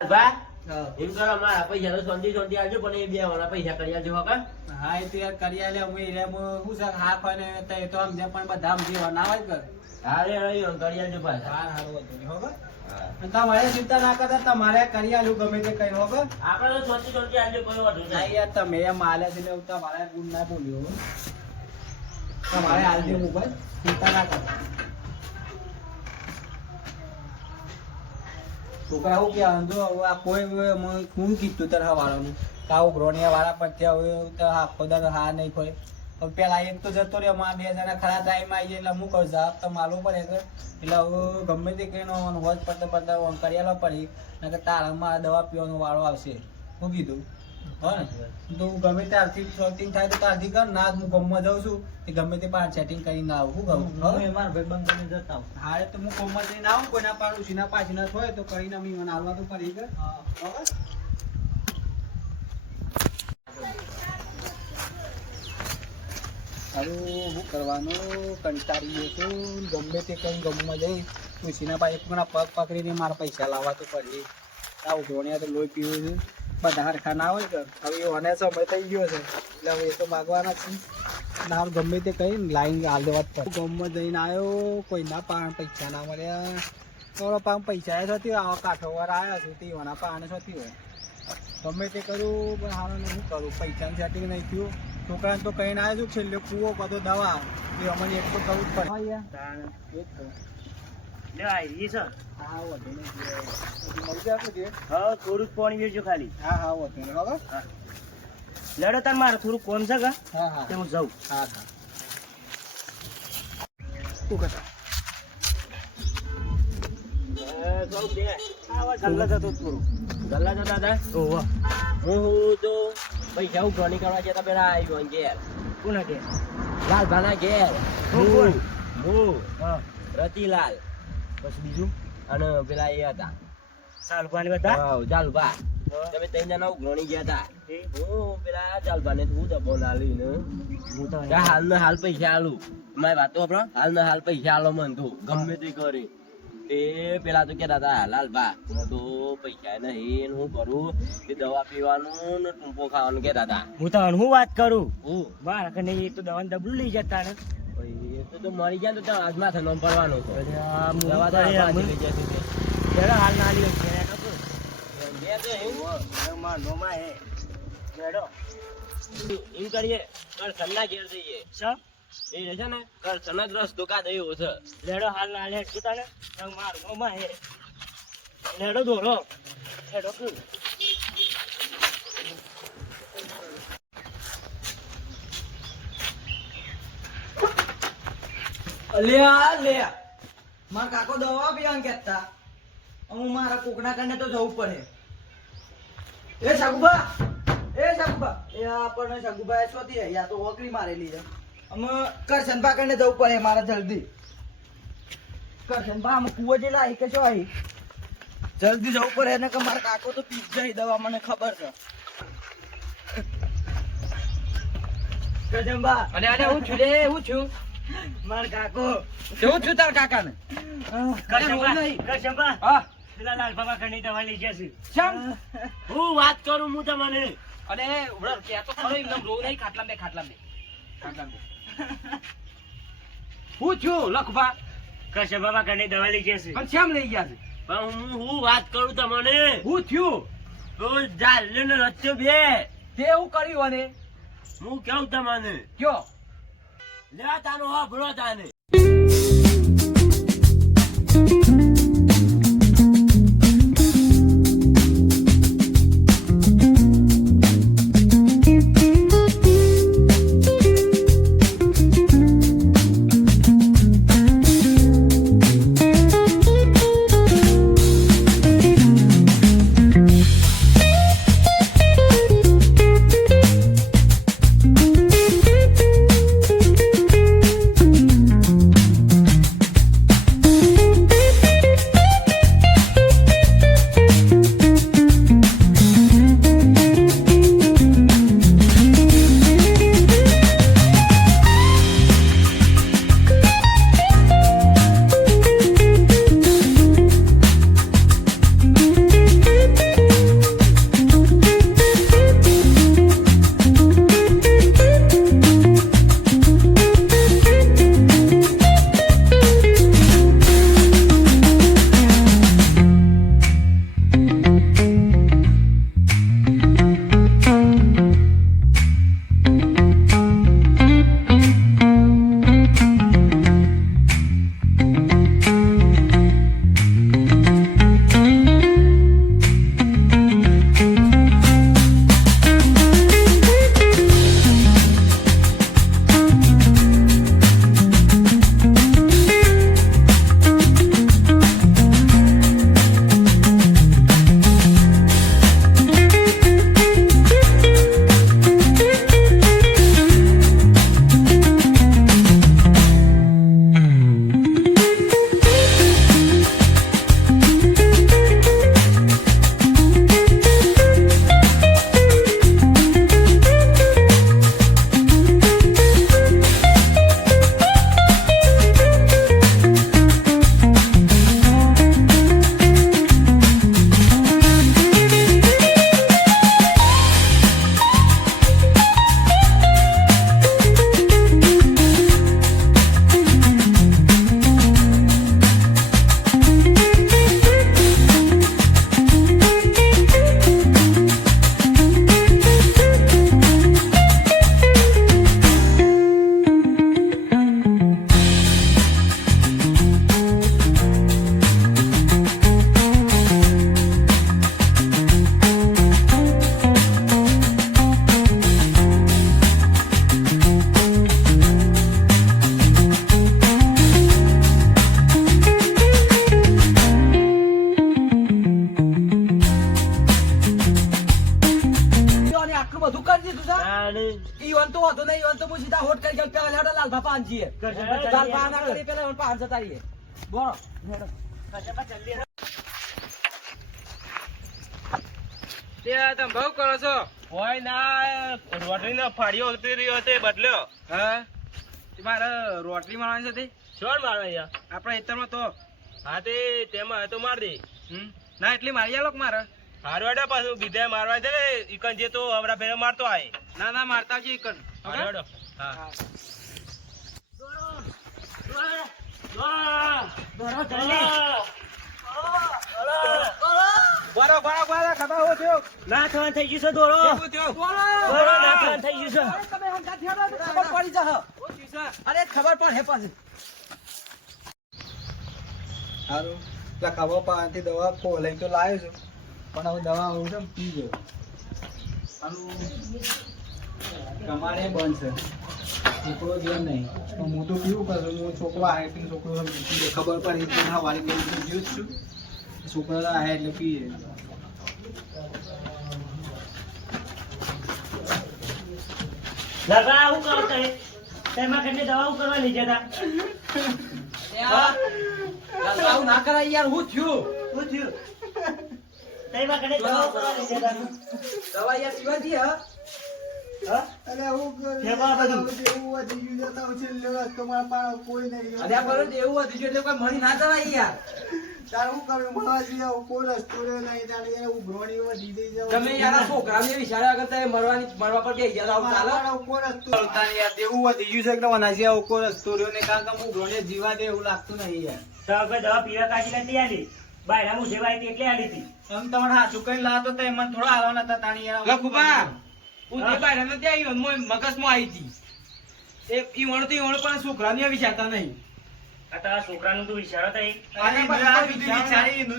બા એમ કરો મારા પૈસા તો શાંતિ શાંતિ આવજો પણ એ બે વાળા પૈસા કરી આવજો હકા. હા એ તો યાર કરી આલે અમે રે હું છે હા કોને તો એ તો સમજે પણ બધા સમજી ના હોય કર. હા રે રહ્યો કરી આવજો પાછા. હા હારું હતું હો બા. હા અને તમારે ચિંતા ના કરતા તમારે કરી આલું ગમે તે કઈ હો બા. આપણે તો શાંતિ શાંતિ આવજો કોઈ વાંધો ના નહીં. યાર તમે એ માલે છે ને તમારે ગુણ ના બોલ્યો તમારે આલજે મોબાઈલ ચિંતા ના કરતા. છોકરા હું કે જો આ કોઈ હું કીધું તાર વાળાનું આવું ગ્રોનિયા વાળા પર ત્યાં હવે આખો દાડો હા નહીં કોઈ હવે પેલા એક તો જતો રહ્યો માં 2 જણા ખરા ટાઈમ આવી જાય એટલે હું કહું જવાબ તો માલવો પડે કે એટલે હવે ગમે તે કઈ હોજ પડતા પડતા કરી આલવા પડી નકર તારામાં દવા પીવાનો વાળો આવશે હું કીધું હો ને તો હું ગમે ત્યારથી શોટિંગ થાય તો ત્યારથી કર ના હું ગમમાં જાઉં છું એ ગમે તે પાંચ સેટિંગ કરીને આવું શું કહું મારા ભાઈબંધ કરીને જતા હા તો હું ગમમાં જઈને આવું કોઈના પાડું સીના પાછી ના હોય તો કરીને અમે મને હાલવા તો પડી ગયો બરાબર. હારું શું કરવાનું કંટાળી ગયો છું ગમે તે કઈ ગમમાં જઈ તુલસીના પાસે કોના પગ પકડીને મારા પૈસા લાવવા તો પડી આવું ધોણિયા તો લોહી પીવું છે બધા હરખા ના હોય કે હવે મને સમય થઈ ગયો છે એટલે હવે એ તો માગવાના છે ના ગમે તે કઈ લાઈન હાલ દેવા જ પડે ગમમાં જઈને આવ્યો કોઈના પાન પૈસા ના મળ્યા થોડો પાન પૈસા થતી હોય આવા કાંઠો વાર આવ્યા છે તે વના પાન થતી હોય ગમે તે કરું પણ હાલ શું કરું પૈસાનું સેટિંગ નહીં થયું છોકરાને તો કહીને આવ્યો છું છેલ્લે કૂવો બધો દવા એ અમને એક તો કરવું જ પડે હા યાર એ જ તો લેવાય ઈ સર. હા વધુ નહીં મળી જાય તો હા થોડું પાણી વેચજો ખાલી. હા હા વધુ નહીં બરાબર લડો તાર મારે થોડું કોમ છે કા હા હા તે હું જાઉં. હા હા શું કરતા ગલ્લા જતો થોડું ગલ્લા જતા હતા હું તો પૈસા ઉઘરાણી કરવા જતા પેલા આવ્યો ઘેર. કોના કે લાલભાના ઘેર કોણ? હું હા રતિલાલ પછી બીજું અને પેલા એ હતા સાલભાની બધા હા જાલભા. તમે 3 જણા ઉઘરાણી ગયા હતા. હું પેલા જાલભાને હું દબો લાલીને હું તો હાલ ને હાલ પૈસા આલું મારી વાતો વાપરો હાલ ને હાલ પૈસા આલો મન તું ગમે તે કરી તે પેલા તો કેતા હતા લાલભા તો પૈસા નહીં હું કરું તે દવા પીવાનું ને ટૂંપો ખાવાનું કેતા હતા. હું તો હું વાત કરું હું મારા કને એ તો દવાનું ડબલું લઈ જતા ને એ તો મરી જાય તો આજમાં થનો પડવાનો હતો. દવા તો અરે, આજમાંથી લઈ જતી હતી. પેલા હાલ ના લ્યો છે બે તો એવું માર નોમાં હે બેડો એમ કરીએ કરસનના ઘેર જઈએ. સા એ છે ને કરસનના જ રસ્તો કા દયો છે. લેડો હાલ ના લે તું તાને માર નોમાં હે લેડો દોરો લેડો કુ અલ્યા લે મારા કાકો દવા પીવાનું કહેતા હું મારા કોકના કને તો જવું પડે એ સગુબા એ આપણને સગુબા શોધી યા તો ઓકરી મારેલી છે અમે કરશનભા કને જવું પડે મારે જલ્દી કરશનભા અમે કુવો જેલા આવી કે શું આવી જલ્દી જવું પડે એને કે મારા કાકો તો પી જાય દવા મને ખબર છે કરશનભા અરે હું છું રે હું છું મારા કાકો કેવું છું તાર કાકાને કરશનભા હા પેલા લાલભામાં ઘણી દવા લઈ ગયા છે. ચમ હું વાત કરું હું તમને અને ઉડર કે તો ખરો એકદમ રો નહીં ખાટલા બે હું છું લખભા કરશનભા ઘણી દવા લઈ ગયા છે. પણ શેમ લઈ ગયા છે પણ હું વાત કરું તમને હું થયું રોજ જાલ્યો ને રચ્યો બે તે એવું કર્યું અને હું કેવું તમને કયો લેવા તાનો હા ભરો તાને ઈવન તો હતો નહીં, ઈવન તો હું સીધા હોટ કરી ગયો પેલા લેવડો લાલભા પાન છીએ. લાલભા ના કરી પેલા પાન જતા રહીએ. બોલો લેવડો. તે તમે બહુ કરો છો. હોય ના રોટલીનો ફાડ્યો ઉતરી રહ્યો તે બદલ્યો. હા મારે રોટલી મારવાની છે તે શોર મારે અહીંયા આપણા ખેતરમાં તો હા તે તેમાં તો માર દે. ના એટલી મારી આલો કે મારે હારવાડા પાછું બીજા મારવા છે ને ઈકન જે તો હમણાં ફેરે મારતો આય. ના ના મારતા છે કન હારવાડો. હા બરો બરો બરો ખબર હો થયો ના થવાનું થઈ ગયું છે દોરો. કેવું થયો દોરો ના થવાનું થઈ ગયું છે. તમે હંગા થયા તો ખબર પડી જશે. અરે ખબર પડે પાછી. સારું પેલા ખબર પાસેથી દવા લઈને તો લાવ્યો છું પણ હવે દવા હું છે પી ગયો તમારે બંધ છે છોકરો જેમ નહીં પણ હું તો પીવું કરું હું છોકરો આવે એટલે છોકરો ખબર પડે કે હા વાળી બેન પીવું જ છું છોકરો આવે એટલે પીએ લગા આવું કરો તે તેમાં કેટલી દવા કરવા લઈ જતા. લાલભા આવું ના કરાય યાર. હું થયું શું થયું? તેમાં કેટલી દવા કરવા લઈ જતા. દવા યાર શિવાજી હા. અરે હું કેવા બધું? એવું વધી ગયું છે તો છેલ્લે રસ્તો મારા પાસે કોઈ નહીં અરે આ બરોબર એવું હતું એટલે કોઈ મળી ના જવાય યાર. તારે હું કર્યું મળવા જઈએ કોઈ રસ્તો રહ્યો નહીં તારે એને ઉભરોણી વધી ગઈ છે તમે યાર આ છોકરાને વિચાર્યા કરતા મરવા પર બેસી ગયા આવું ચાલે? એવું વધી ગયું છે કે અનાજી આવો કોઈ રસ્તો રહ્યો નહીં કારણ કે હું ઉભરોણી જીવા દે એવું લાગતું નહીં યાર તો આપણે દવા પીવા કાઢી નથી આલી. બાયરા હું જેવાય એટલે આલી હતી. એમ તમારે હાચું કઈ લાતો તો એમાં થોડા હાલવાના હતા તાણી યાર લખુબા હું તે બાયરા નથી આવ્યો મગજમાં આવી હતી એ ઈવણ તો ઈવણ પણ છોકરાને વિચારતા નહીં. આ તારા છોકરાનું તું વિચારો તો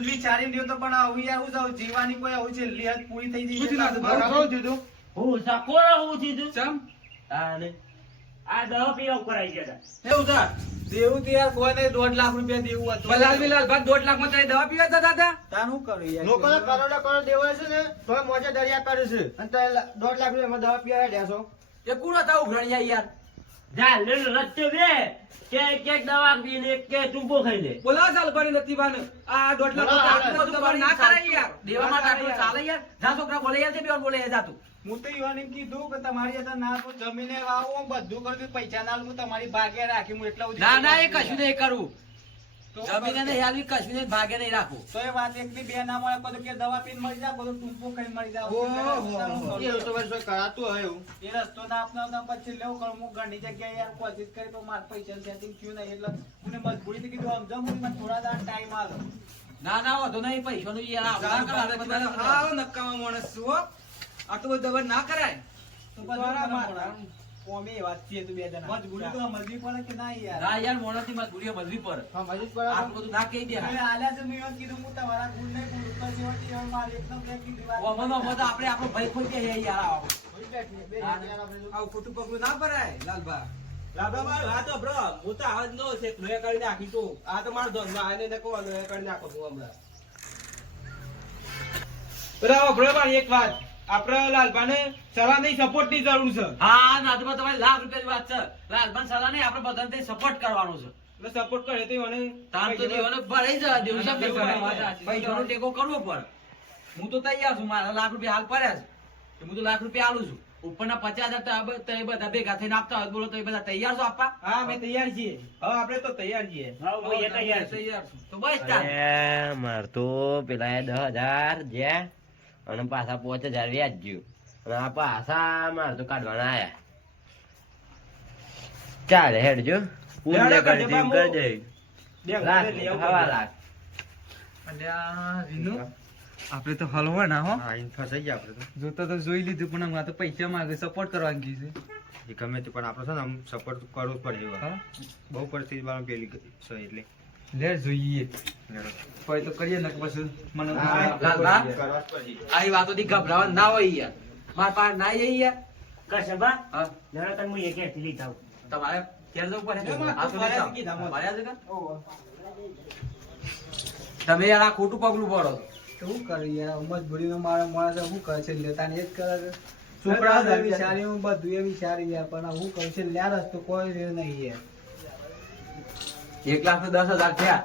વિચારી રહ્યો તો પણ આવું યાર હું જાઉં જીવાની કોઈ આવું છે લીહદ પૂરી થઈ ગઈ હું સકોરા હું થયું તું. આ દવા પીવા ઉપર આવી ગયા હતા. એવું છે દેવું તો યાર કોઈ નહીં 1.5 લાખ રૂપિયા દેવું હતું બલાલ બિલાલ ભાગ 1.5 લાખમાં તારી દવા પીવા જતા હતા. તાર શું કરું યાર લોકોને કરોડો કરોડ દેવાય છે ને તોય મોજે દરિયા કરે છે અને તે 1.5 લાખ રૂપિયામાં દવા પીવા હેડ્યા છો એ કોણ હતા ઉઘરણિયા યાર? જા લે રસ્તે બે કે દવા પીને કે ટૂંકો ખાઈ લે. બોલાવા ચાલ ભરી નથી બાને આ 1.5 લાખ આટલું બધું પણ ના કરાય યાર. દેવા માટે આટલું ચાલે યાર. જા છોકરા બોલે યાર તે બેન બોલે યાર જાતું. હું તો યુવાને કીધું કે તમારી હતા ના તો જમીને વાવો બધું કરી દઉં પૈસા ના હું તમારી ભાગે રાખી હું એટલા સુધી ના ના એ કશું નહીં કરું. તો જમીને નહીં હાલવી કશું નહીં ભાગે નહીં રાખું. તો એ વાત એકલી બે ના મળે કોઈ કે દવા પીને મરી જાય કોઈ ટૂંકો ખાઈ મરી જાય એવું તો વર્ષો કરાતું હોય એવું એ રસ્તો ના આપના પછી લેવું કરું હું ઘણી જગ્યાએ યાર કોશિશ કરી તો મારા પૈસા સેટિંગ થયું નહીં એટલે મને મજબૂરીથી કીધું આમ જમ મને થોડા દાન ટાઈમ આલો ના ના વાંધો નહીં પૈસાનું યાર આવો નકામા માણસ છું હો. આટલું બધું દવા ના કરાય. તો પછી કોમે વાત છે તો બે જણા મજબૂરી તો સમજવી પડે કે ના યાર ના યાર મોણસની મજબૂરીઓ મળવી પડે. હા મજબૂત પડે આટલું બધું ના કહી દે. હવે આલ્યા છે મેં કીધું હું તમારા ગુણ નહીં ગુણ ઉપર જેવાથી હવે મારે એકદમ બે કીધી વાત ઓમનો તો આપણે આપણો ભાઈ ખોઈ દે યાર આવો. બે યાર આપણે આવું ખોટું પગલું ના ભરાય લાલભા. આ તો બ્રો હું તો આવાજ નો છે લોહી કરી નાખી તો આ તો મારો ધોનમાં આને ને કહો લોહી કરી નાખો હું હમણાં. બરાબર બરાબર એક વાત આપણે લાલભાને સલાહની સપોર્ટ ની જરૂર છે. હા નાથમાં તમારી લાખ રૂપિયાની વાત છે. લાલભાન સલાહ નહીં આપણે બધાને સપોર્ટ કરવાનો છે. એટલે સપોર્ટ કરે તો એને તાર તો દેવાનો ભરાઈ જાય દેવું છે પૈસાનો ટેકો કરવો પડે. હું તો તૈયાર છું મારા લાખ રૂપિયા હાલ પડ્યા છે હું તો લાખ રૂપિયા આલું છું ઉપરના 50,000 તો એ બધા ભેગા થઈને આપતા હોય બોલો તો એ બધા તૈયાર છો આપવા? હા અમે તૈયાર છીએ હવે આપણે તો તૈયાર છીએ. હા હું એ તૈયાર છું. તૈયાર છું તો બસ તાર. માર તો પેલા 10,000 જ્યાં અને પાછા 5,000 વ્યાજ ગયું અને આ પાછા માર તો કાઢવાના આયા. ચાલ હેડજો પૂર્ણ કરી દે કરી દે લાખ હવા લાખ. આપણે તો હલવા ના હો હા ઇન ફસાઈ ગયા આપણે જોતા તો જોઈ લીધું પણ હમણાં તો પૈસા માંગે સપોર્ટ કરવાની કીધું તો એ ગમે તે પણ આપણે છે ને આમ સપોર્ટ કરવો જ પડે એવા હા બહુ પરિસ્થિતિ વાળા પેલી છે એટલે લે જોઈએ લેડો. કોઈ તો કરીએ ને પછી મને લાલભા કરવા જ પડે આવી વાતોથી ગભરાવા ના હોય યાર. મારા પાસે ના જઈએ યાર. કશબા હા લડો તને હું એક થી લીધા આવું. તમારે ઘેર જવું પડે. આ તો ફર્યા નહીં છે જાઓ. ફર્યા છે કે? ઓહો. તમે યાર આ ખોટું પગલું પડો. તો શું કરે યાર મજબૂરીનો મારે માણસ શું કરે છે લેતા ને એ જ કરે છે છોકરા વિચાર્યું બધું એ વિચારી યાર પણ હું કહું છું લ્યા રસ્તો કોઈ રહ્યો નહીં યાર 1,10,000 થયા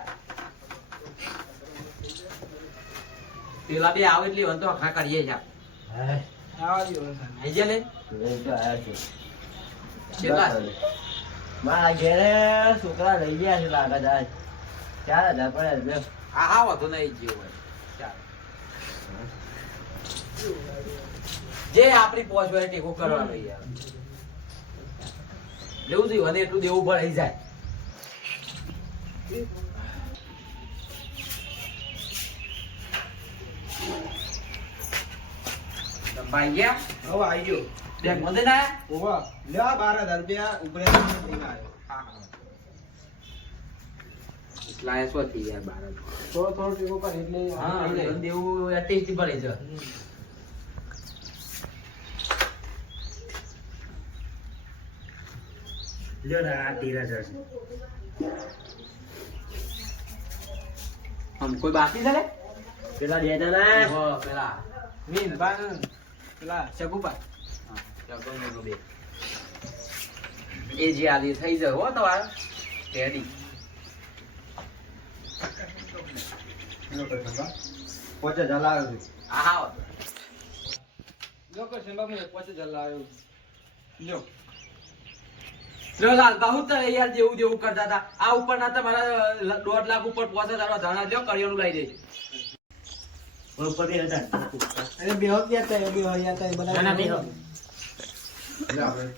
પેલા બે આવે એટલી વંતો આખા કરીએ છે આવા દો આઈ ગયા લે કેટલા મારા ઘેરે છોકરા લઈ ગયા છે લાગે જાય 4,000 પડે હા વાતો નહીં જીવ ચાલ જે આપણી પહોંચ હોય ટેકો કરવાનો યાર લેવું જોઈએ અને એટલું દેવું ભરાઈ જાય ભાઈ ગયા હવે આવી ગયો બેંક માં દઈને આયા ઓવા લ્યા 12,000 રૂપિયા ઉપરે લઈને આવ્યો એટલા એ શું થઈ યાર બાર થોડો ટેકો કર એટલે હા એટલે દેવું ટેસ્ટ ભરાઈ જાય લ્યો ને આ 13,000 છે. આમ કોઈ બાકી છે લે પેલા 2 જણા ઓહો, પેલા મીન બાન પેલા સગુપા એ જે આલી થઈ જાય હો તમારે રેડી 5,000 લાવ્યો છું. હા જો કે સેમ્બા મને 5,000 લાવ્યો લ્યો લો લાલ બાહુ તો યાર દેવું કરતા હતા આ ઉપર ના તમારા 1.5 લાખ ઉપર 5,000 ધાણા લ્યો કરિયાણું લઈ દેજો ઉપર 2,000. અરે બેહો ગયા તા બેહો ગયા તા બધા ના, ના, બેહો. એટલે આપણે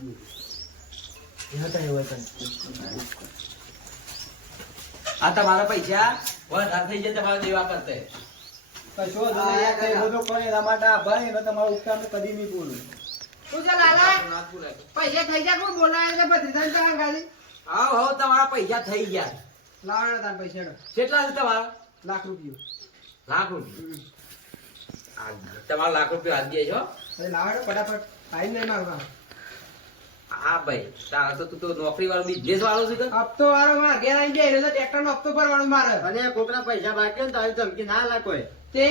આ તમારા પૈસા વધારે થઈ જાય તમારે દેવા કરતે કશો જ નહીં યાર કઈ બધું પણ એના માટે આભાર એનો તમારો ઉપકાર મેં કદી નહીં ભૂલું પૈસા થઈ જાય કોઈ બોલાય એટલે બધી ચાલ ગાડી હા હો તમારા પૈસા થઈ ગયા લાવડા તાર પૈસા કેટલા છે તમારા લાખ રૂપિયો લાખ રૂપિયા આ તમારા લાખ રૂપિયા આલી દેજો અરે લાવડા ફટાફટ ટાઈમ નહીં મારવા હા ભાઈ તારે તો તું તો નોકરી વાળો બિઝનેસ વાળો છે કે હપ્તો વાળો માર ઘેર આવી જાય એટલે ટ્રેક્ટર નો હપ્તો ભરવાનો મારે અને કોકના પૈસા બાકી હોય ને તો આવી ધમકી ના લાગે કોઈ. તે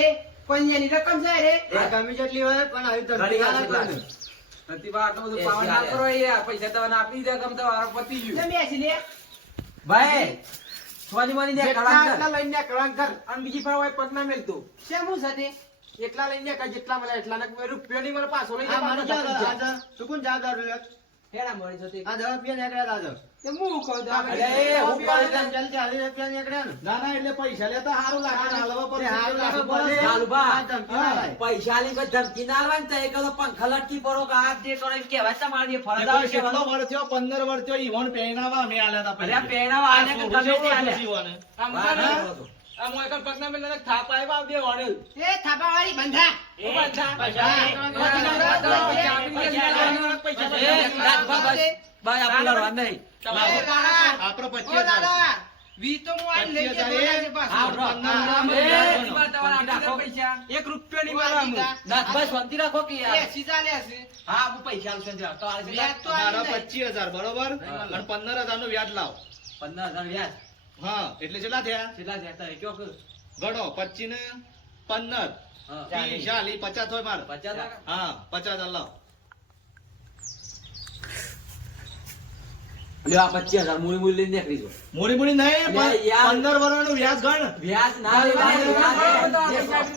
પૈયાની રકમ છે રે આ ગમે જેટલી હોય પણ આવી ધમકી ના લાગે કોઈને. પ્રતિભા આટલો બધો પાવર ના કરો યાર પૈસા તમને આપી દે ગમ તમારો પતી ગયું તમે બેસી લે ભાઈ સોની મોની દે જેટલા કરવા એટલા લઈને કરાંગ કર અને બીજી પર હોય પગ ના મેલતું. શેમું છે તે એટલા લઈને કર જેટલા મળે એટલા ને કોઈ રૂપિયો નહીં મળે પાછો લઈ આ જા મારી પાછો જાત થઈ જાય. તું કોણ જવાબદાર લે? હેડા મળી જતી આ 10 રૂપિયા નીકળ્યા રાજો. તે હું કહું તો અરે, હું કહું છું. ચાલ 40 રૂપિયા નીકળ્યા ને. ના ના એટલે પૈસા લેતા સારું લાગે ને હાલવા પર તે હારું લાગે બોલે. ચાલુભા. આ ધમકી ના લાગે. પૈસા ની કોઈ ધમકી ના આલવાની તો એક તો પંખા લટકી પડો કે આ તે કરો એમ કહેવાય તમારે જે ફરજ આવે છે કેટલો વર્ષ થયો 15 વર્ષ થયો ઈવોન પહેરાવા અમે આલ્યા હતા અરે આ પહેરાવા આને કે ગમે તે આલે. આ મોય કર પગના મેલે થાપ આવ્યા બે ઓર્ડર એ થાપા વાળી બંધા એ પૈસા એ, રાખવા બસ. ભાઈ આપણે લડવા નહીં. આપણો ઓ 25,000 દાદા વી તો હું આઈ લઈ જતો આજે પાછો હા, બરો. એ, દીવા તમારા આપી દે પૈસા. 1 રૂપિયો ની મારા હું નાથભાઈ શાંતિ રાખો કે યાર. એ સીધા લે છે હા હું પૈસા આલું છું. તો આ વ્યાજ તો મારા આવી જાય 25,000 બરોબર અને 15,000 નું વ્યાજ લાવ 15,000 વ્યાજ. હા એટલે કેટલા થયા કેટલા થયા તારે? કયો કર. ગણો 25 ને 15 હા. 30 40 50 હોય મારે 50 લાખ? હા 50,000 લાવ લ્યો આ 25,000 મૂળી મૂળી લઈને નીકળી જાઓ. મોડી મોડી નહીં લે યાર. 15 વર્ષનું વ્યાજ ગણ વ્યાજ ના લેવાનું, વ્યાજ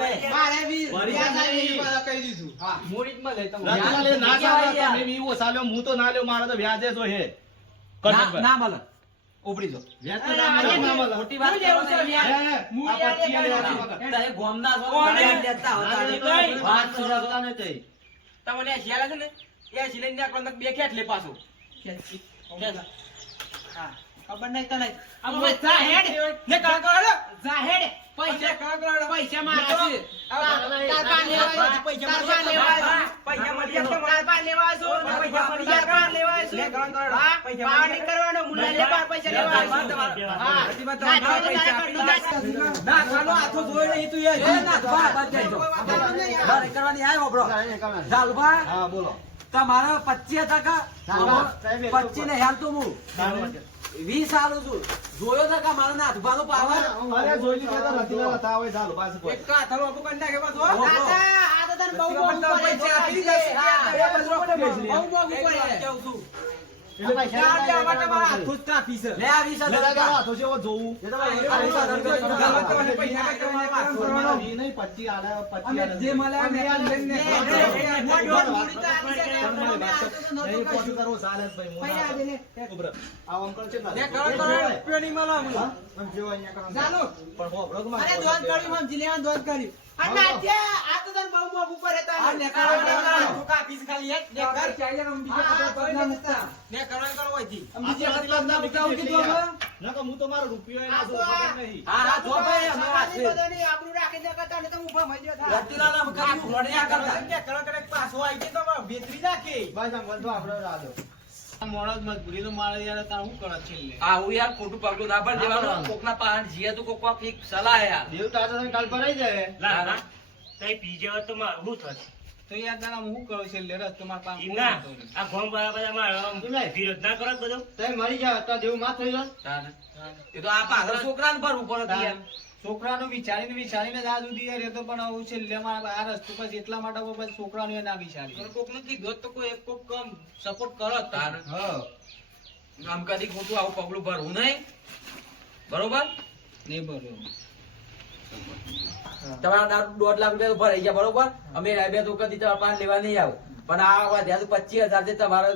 લે. મારે વી વળી વ્યાજ જાય આવી નહીં. બધા કહી દીધું હા મૂડી જ મળે તમને ના લે ના ચાલે તમે બી ઓછા લ્યો હું તો ના લ્યો મારે તો વ્યાજે જો હે ના ના મળે. ઉપડી જાઓ. વ્યાજ તો ના મળે, ના મળે. ખોટી વાત હું લેવું છે કરવાની. વ્યાજ? હે, હું આ વ્યાજ 25 લેવાનું લેવાનું. છે. તારે ગોમના છો, કોને? વ્યાજ લેતા હતા. ના, કઈ? ના, વાત કરો છો. તમને આ શિયાળા છે ને એ સિલેન્ડર આપણને બે ખેટ લે પાછું હા ખબર નહીં તને આમ જા હેડ ને કાગળ જા હેડ પૈસા કાગળ પૈસા મારા છે તારપા લેવા તારપા લેવા પૈસા મળી જશે તારપા લેવા છો પૈસા મળી જશે તારપા લેવા છો હા પાર્ટી કરવાનો મુલા લે પૈસા લેવા હા ના ખાનો હાથો જોઈ નહીં તું એ ના બા બાદ જઈજો. લડાઈ કરવાની આયો બ્રો. ચાલુભા. હા બોલો. તમારા 25 ટકા ના, ના, સાહેબ, એટલું 25 ને હેલ તો હું 20 આલું છું. જોયો ને કે મારા નાથભાનો પાવર? અરે જોઈ લીધા તો રતીલા હતા હોય ચાલો પાછું કોઈ. એક કાથલો આપું કરી નાખે પાછો. આ તો તને બહુ મોંઘું પડે છે. બહુ મોંઘું પડે. કેવું છું? એટલે પૈસા ચાર લેતા લેવા માટે મારા હાથું જ કાપી છે. લે આ 20 લેતા હજાર હાથો છે એવો જોવું. આ 20 હજાર પૈસા કાઢવાના હાથું કરવાનો. ઈ નહીં 25 આલે 25 અમે આલે. જે મળે અમે લઈને નહીં પોતું કરવું ચાલે જ ભાઈ. હું ના કરું. ઉભરો. આ અંકલ છે ને કરો કરો રૂપિયો નહીં મળે અમને. આમ જેવો અહીંયા કરો. ચાલો. પણ હો બ્રોગ માં અરે દોધ કર્યું સમજી લે દોધ કર્યું આ નાચ્યા આ તો તને બહુ મોંઘું પડે તને આ ને કરો હાથું કાપી છે ખાલી એક. ને કર ચાલ્યા અમે બીજા બધા પગ ના મૂકતા. ને કરો કરો હોયથી. આ બીજા પગ ના મૂકાવું કીધું અમે. ના તો હું તો મારો રૂપિયો એના જો ખબર નહીં. હા જો ભાઈ અમે વાત છે. આપણું રાખી દે કરતા ને તો ઊભા મળી જાય રતિલાલ કામ ઘોડિયા કરતા. ને કરો કરો પાછો આવી ગયો તો વેતરી નાખે. બસ આમ બધું આપણે રાધો. મોણસ મજબૂરી તો મારે યાર તાર હું કરે છે લે. આ હું યાર ખોટું પગલું ના પર દેવાનું. કોકના પાન જીએ તો કોક એક સલાહ યાર. દેવ તાતા તને કાલ ભરાઈ જાય. લા ના તઈ પીજે હોત તો મારું શું થત તો યાર તારા હું કરું છે લે રસ તમાર કામ ઈ ના આ ગોમ બધા મારો વિરોધ ના કરો બધો તે મરી જાય તો દેવ માં થઈ જાય. તાને. એ તો આ પાછળ છોકરાને ભરવું પડે યાર. છોકરાનું વિચારીને જ આ સુધી યાર એ તો પણ આવું છે લે મારા આ રસ્તો પછી એટલા માટે પછી છોકરાનું એ ના વિચારી. કોકને કીધું તો કોઈ એક કોક કામ સપોર્ટ કરો તાર. હા આમ કદી ખોટું આવું પગલું ભરવું નહીં. બરોબર? નહીં બરોબર. તમારા 1.5 લાખ રૂપિયા તો ભરાઈ ગયા બરોબર. અમે બે તો કદી તમારા પાસે લેવા નહીં આવું. પણ આ વધ્યા તો 25,000 થી તમારે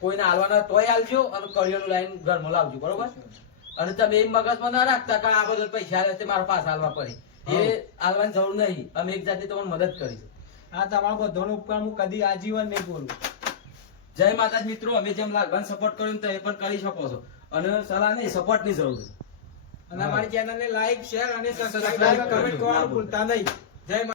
કોઈને હાલવાના તોય હાલજો અને કરિયાનું લાઈન ઘરમાં લાવજો બરોબર. અને તમે એમ મગજમાં ના રાખતા કે આ બધા પૈસા આવે તે મારા પાસે હાલવા પડે. એ હાલવાની જરૂર નહીં. અમે એક જાતની તમને મદદ કરીશું. આ તમારો બધાનો ઉપકાર હું કદી આજીવન નહીં બોલું. જય માતાજી મિત્રો, અમે જેમ લાલભાઈ સપોર્ટ કર્યું તો એ પણ કરી શકો છો. અને સલાહ નહીં, સપોર્ટ ની જરૂર છે. અને અમારી ચેનલને લાઈક શેર અને સબસ્ક્રાઇબ કમેન્ટ કરવાનું ભૂલતા નહીં. જય